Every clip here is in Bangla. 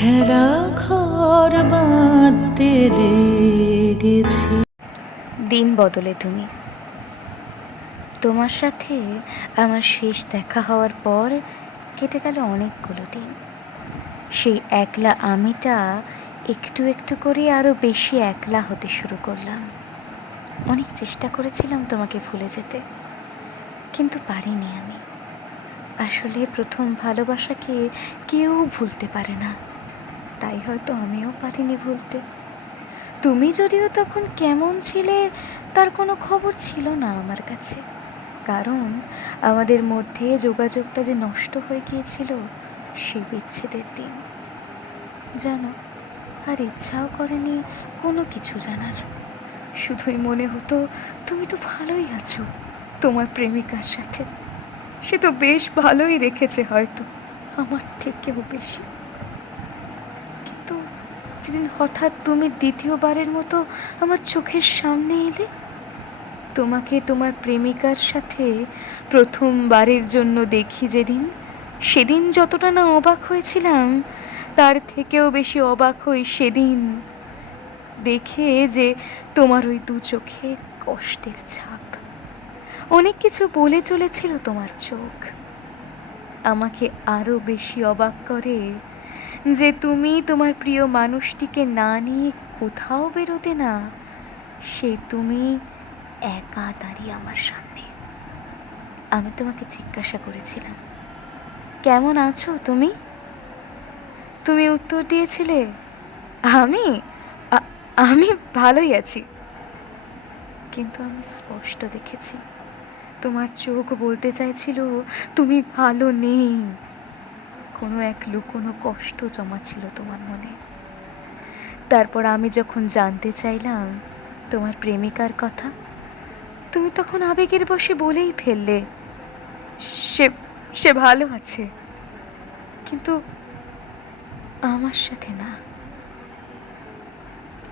ঘেরা ঘর বাঁধতে লেগেছি। দিন বদলে তুমি। তোমার সাথে আমার শেষ দেখা হওয়ার পর কেটে গেল অনেকগুলো দিন। সেই একলা আমিটা একটু একটু করে আরও বেশি একলা হতে শুরু করলাম। অনেক চেষ্টা করেছিলাম তোমাকে ভুলে যেতে, কিন্তু পারিনি আমি। আসলে প্রথম ভালোবাসাকে কেউ ভুলতে পারে না, তাই হয়তো আমিও পারিনি ভুলতে। তুমি যদিও তখন কেমন ছিলে তার কোনো খবর ছিল না আমার কাছে, কারণ আমাদের মধ্যে যোগাযোগটা যে নষ্ট হয়ে গিয়েছিল সেই বিচ্ছেদের দিন। জানো, আর ইচ্ছাও করেনি কোনো কিছু জানার। শুধুই মনে হতো তুমি তো ভালোই আছো তোমার প্রেমিকার সাথে। সে তো বেশ ভালোই রেখেছে, হয়তো আমার থেকেও বেশি। কিন্তু যেদিন হঠাৎ তুমি দ্বিতীয়বারের মতো আমার চোখের সামনে এলে, তোমাকে তোমার প্রেমিকার সাথে প্রথমবারের জন্য দেখি যেদিন, সেদিন যতটা না অবাক হয়েছিলাম, তার থেকেও বেশি অবাক হই সেদিন দেখে যে তোমার ওই দু চোখে কষ্টের ছাপ। অনেক কিছু বলে চলেছিল তোমার চোখ। আমাকে আরও বেশি অবাক করে যে তুমি তোমার প্রিয় মানুষটিকে না নিয়ে কোথাও বেরোতে না, সে তুমি একা দাঁড়িয়ে আমার সামনে। আমি তোমাকে জিজ্ঞাসা করেছিলাম, কেমন আছো তুমি? তুমি উত্তর দিয়েছিলে, আমি আমি ভালোই আছি। কিন্তু আমি স্পষ্ট দেখেছি তোমার চোখ বলতে চাইছিল তুমি ভালো নেই। কোনো এক লুকোনো কষ্ট জমা ছিল তোমার মনে। তারপর আমি যখন জানতে চাইলাম তোমার প্রেমিকার কথা, তুমি তখন আবেগের বশে বলেই ফেললে সে সে ভালো আছে, কিন্তু আমার সাথে না।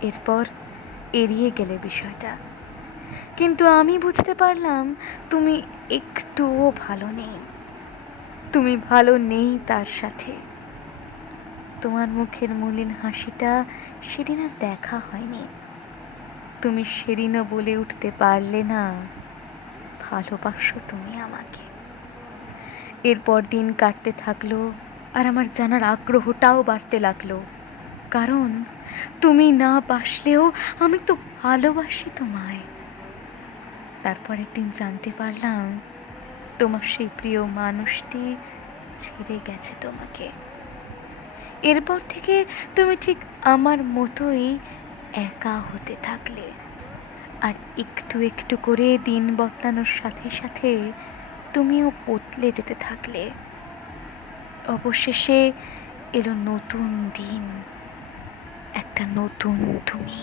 এরপর এড়িয়ে গেলে বিষয়টা, কিন্তু আমি বুঝতে পারলাম তুমি একটুও ভালো নেই। তুমি ভালো নেই তার সাথে। তোমার মুখের মলিন হাসিটা সেদিন আর দেখা হয়নি। তুমি সেদিনও বলে উঠতে পারলে না ভালোবাসো তুমি আমাকে। এরপর দিন কাটতে থাকলো, আর আমার জানার আগ্রহটাও বাড়তে লাগলো, কারণ তুমি না বাসলেও আমি তো ভালোবাসি তোমায়। তারপর একদিন জানতে পারলাম তোমার সেই প্রিয় মানুষটি ছেড়ে গেছে তোমাকে। এরপর থেকে তুমি ঠিক আমার মতোই একা হতে থাকলে, আর একটু একটু করে দিন বদলানোর সাথে সাথে তুমিও বদলে যেতে থাকলে। অবশেষে এলো নতুন দিন, একটা নতুন তুমি।